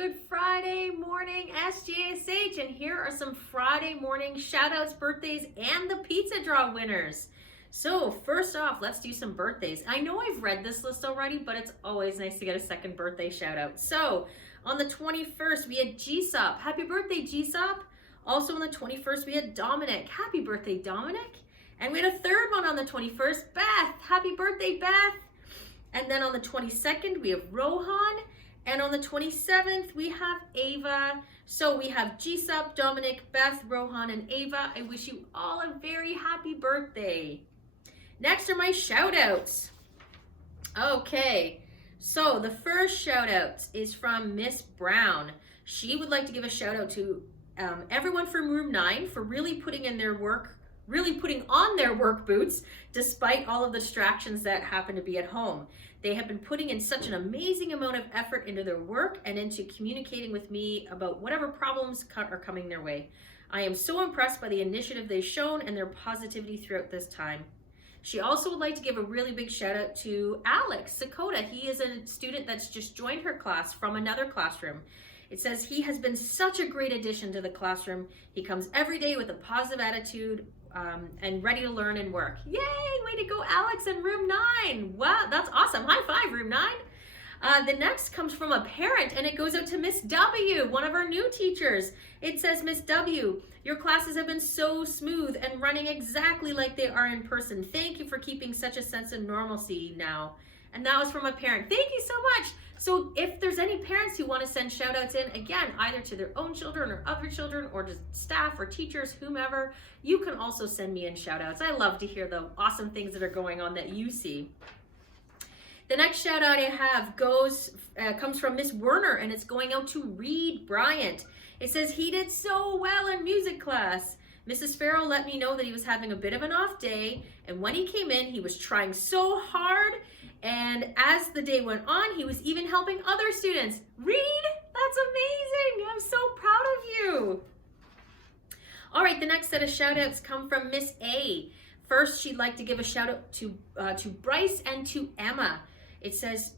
Good Friday morning, SJSH, and here are some Friday morning shout-outs, birthdays, and the pizza draw winners. So first off, let's do some birthdays. I know I've read this list already, but it's always nice to get a second birthday shout-out. So on the 21st, we had GSOP. Happy birthday, GSOP. Also on the 21st, we had Dominic. Happy birthday, Dominic. And we had a third one on the 21st, Beth. Happy birthday, Beth. And then on the 22nd, we have Rohan. And on the 27th, we have Ava. So we have GSUP, Dominic, Beth, Rohan, and Ava. I wish you all a very happy birthday. Next are my shout outs. Okay, so the first shout out is from Miss Brown. She would like to give a shout out to everyone from Room 9 for really putting on their work boots despite all of the distractions that happen to be at home. They have been putting in such an amazing amount of effort into their work and into communicating with me about whatever problems are coming their way. I am so impressed by the initiative they've shown and their positivity throughout this time. She also would like to give a really big shout out to Alex Sakota. He is a student that's just joined her class from another classroom. It says he has been such a great addition to the classroom. He comes every day with a positive attitude and ready to learn and work. Yay, way to go, Alex in Room 9. Wow, that's awesome. High five, Room 9. The next comes from a parent, and it goes out to Miss W, one of our new teachers. It says, Miss W, your classes have been so smooth and running exactly like they are in person. Thank you for keeping such a sense of normalcy now. And that was from a parent. Thank you so much. So if there's any parents who want to send shout outs in, again, either to their own children or other children or to staff or teachers, whomever, you can also send me in shout outs. I love to hear the awesome things that are going on that you see. The next shout out I have comes from Miss Werner, and it's going out to Reed Bryant. It says he did so well in music class. Mrs. Farrell let me know that he was having a bit of an off day, and when he came in, he was trying so hard, and as the day went on, he was even helping other students. Reed, that's amazing. I'm so proud of you. All right, the next set of shout outs come from Miss A. First, she'd like to give a shout out to Bryce and to Emma. It says,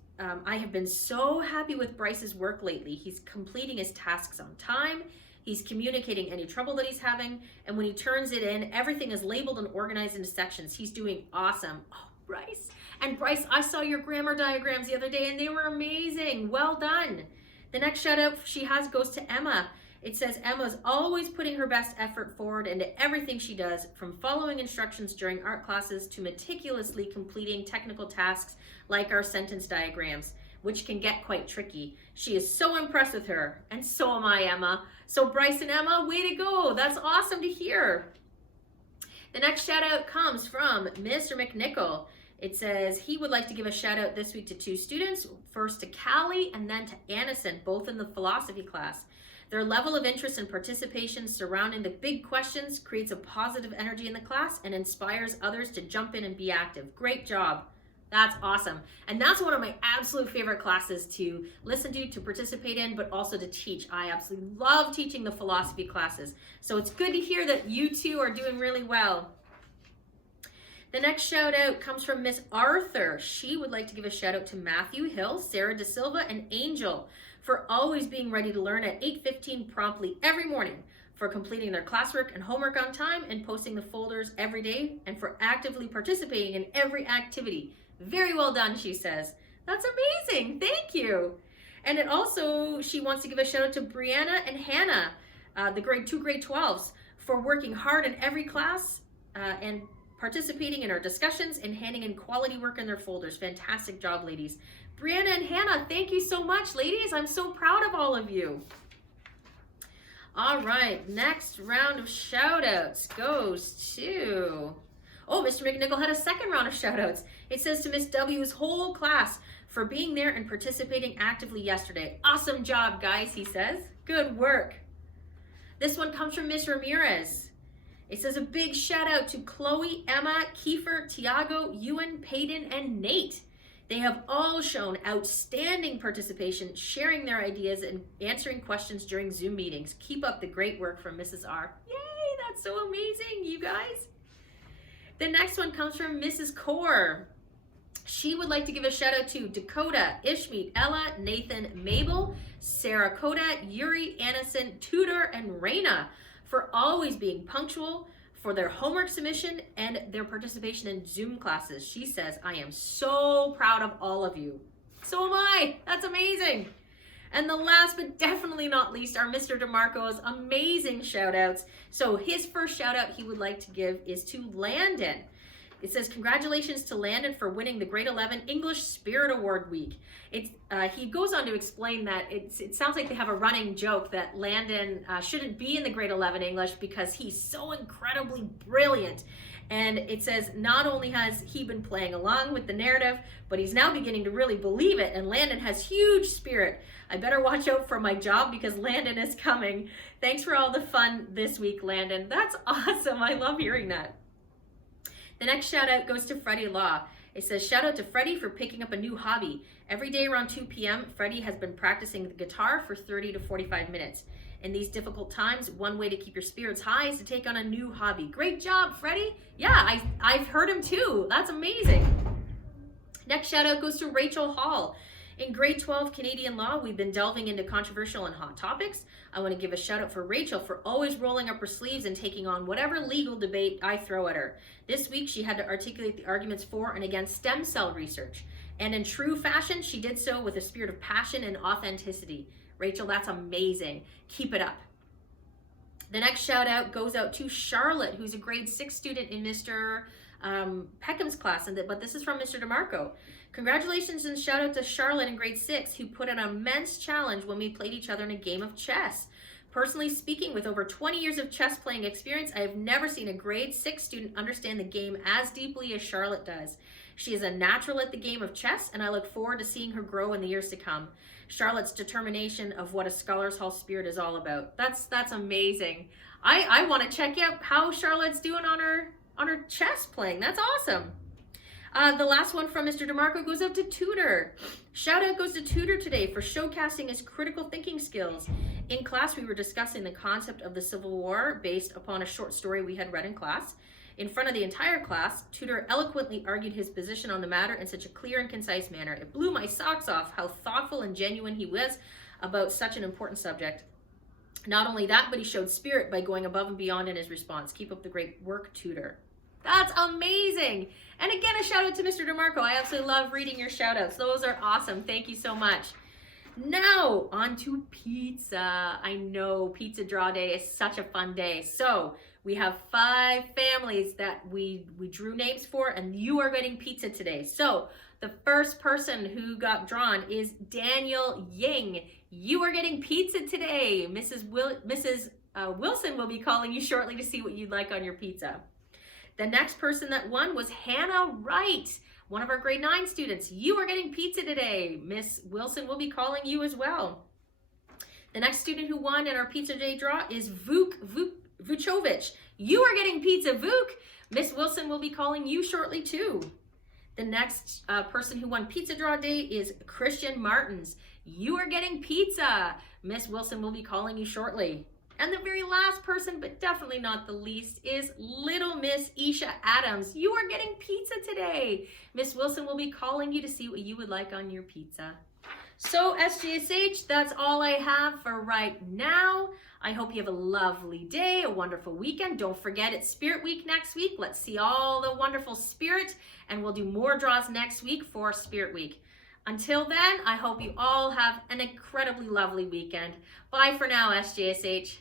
I have been so happy with Bryce's work lately. He's completing his tasks on time. He's communicating any trouble that he's having. And when he turns it in, everything is labeled and organized into sections. He's doing awesome. Oh, Bryce. And Bryce, I saw your grammar diagrams the other day and they were amazing. Well done. The next shout out she has goes to Emma. It says Emma's always putting her best effort forward into everything she does, from following instructions during art classes to meticulously completing technical tasks like our sentence diagrams, which can get quite tricky. She is so impressed with her, and so am I, Emma. So Bryce and Emma, way to go. That's awesome to hear. The next shout out comes from Mr. McNichol. It says he would like to give a shout out this week to two students, first to Callie and then to Anderson, both in the philosophy class. Their level of interest and participation surrounding the big questions creates a positive energy in the class and inspires others to jump in and be active. Great job. That's awesome. And that's one of my absolute favorite classes to listen to participate in, but also to teach. I absolutely love teaching the philosophy classes. So it's good to hear that you two are doing really well. The next shout out comes from Miss Arthur. She would like to give a shout out to Matthew Hill, Sarah De Silva, and Angel for always being ready to learn at 8:15 promptly every morning, for completing their classwork and homework on time and posting the folders every day, and for actively participating in every activity. Very well done, she says. That's amazing. Thank you. And it also, she wants to give a shout out to Brianna and Hannah, the grade 12s, for working hard in every class and participating in our discussions and handing in quality work in their folders. Fantastic job, ladies. Brianna and Hannah, thank you so much, ladies. I'm so proud of all of you. All right, next round of shout outs goes to, Mr. McNichol had a second round of shout outs. It says to Miss W's whole class for being there and participating actively yesterday. Awesome job, guys, he says. Good work. This one comes from Miss Ramirez. It says a big shout out to Chloe, Emma, Kiefer, Tiago, Ewan, Peyton, and Nate. They have all shown outstanding participation, sharing their ideas and answering questions during Zoom meetings. Keep up the great work from Mrs. R. Yay, that's so amazing, you guys. The next one comes from Mrs. Kaur. She would like to give a shout out to Dakota, Ishmeet, Ella, Nathan, Mabel, Sarah Kodat, Yuri, Anison, Tudor, and Raina for always being punctual, for their homework submission, and their participation in Zoom classes. She says, I am so proud of all of you. So am I. That's amazing. And the last but definitely not least are Mr. DeMarco's amazing shout outs. So his first shout out he would like to give is to Landon. It says, congratulations to Landon for winning the Grade 11 English Spirit Award Week. He goes on to explain that it sounds like they have a running joke that Landon shouldn't be in the Grade 11 English because he's so incredibly brilliant. And it says not only has he been playing along with the narrative, but he's now beginning to really believe it. And Landon has huge spirit. I better watch out for my job because Landon is coming. Thanks for all the fun this week, Landon. That's awesome. I love hearing that. The next shout out goes to Freddie Law. It says, shout out to Freddie for picking up a new hobby. Every day around 2 p.m., Freddie has been practicing the guitar for 30 to 45 minutes. In these difficult times, one way to keep your spirits high is to take on a new hobby. Great job, Freddie. Yeah, I've heard him too. That's amazing. Next shout out goes to Rachel Hall. In grade 12 Canadian law, we've been delving into controversial and hot topics. I want to give a shout out for Rachel for always rolling up her sleeves and taking on whatever legal debate I throw at her. This week, she had to articulate the arguments for and against stem cell research. And in true fashion, she did so with a spirit of passion and authenticity. Rachel, that's amazing. Keep it up. The next shout out goes out to Charlotte, who's a grade 6 student in Mr. Peckham's class, but this is from Mr. DeMarco. Congratulations and shout out to Charlotte in grade 6 who put an immense challenge when we played each other in a game of chess. Personally speaking, with over 20 years of chess playing experience, I have never seen a grade 6 student understand the game as deeply as Charlotte does. She is a natural at the game of chess, and I look forward to seeing her grow in the years to come. Charlotte's determination of what a Scholars Hall spirit is all about. That's amazing. I want to check out how Charlotte's doing on her chess playing. That's awesome. The last one from Mr. DeMarco goes out to Tudor. Shout out goes to Tudor today for showcasing his critical thinking skills. In class, we were discussing the concept of the Civil War based upon a short story we had read in class. In front of the entire class, Tudor eloquently argued his position on the matter in such a clear and concise manner. It blew my socks off how thoughtful and genuine he was about such an important subject. Not only that, but he showed spirit by going above and beyond in his response. Keep up the great work, Tudor. That's amazing. And again, a shout out to Mr. DeMarco. I absolutely love reading your shout outs. Those are awesome. Thank you so much. Now, on to pizza. I know pizza draw day is such a fun day. So we have 5 families that we drew names for, and you are getting pizza today. So the first person who got drawn is Daniel Ying. You are getting pizza today. Mrs. Wilson will be calling you shortly to see what you'd like on your pizza. The next person that won was Hannah Wright, one of our grade 9 students. You are getting pizza today. Miss Wilson will be calling you as well. The next student who won in our pizza day draw is Vuchovich. You are getting pizza, Vuk. Miss Wilson will be calling you shortly too. The next person who won pizza draw day is Christian Martins. You are getting pizza. Miss Wilson will be calling you shortly. And the very last person, but definitely not the least, is Little Miss Isha Adams. You are getting pizza today. Miss Wilson will be calling you to see what you would like on your pizza. So SGSH, that's all I have for right now. I hope you have a lovely day, a wonderful weekend. Don't forget it's Spirit Week next week. Let's see all the wonderful spirit, and we'll do more draws next week for Spirit Week. Until then, I hope you all have an incredibly lovely weekend. Bye for now, SJSH.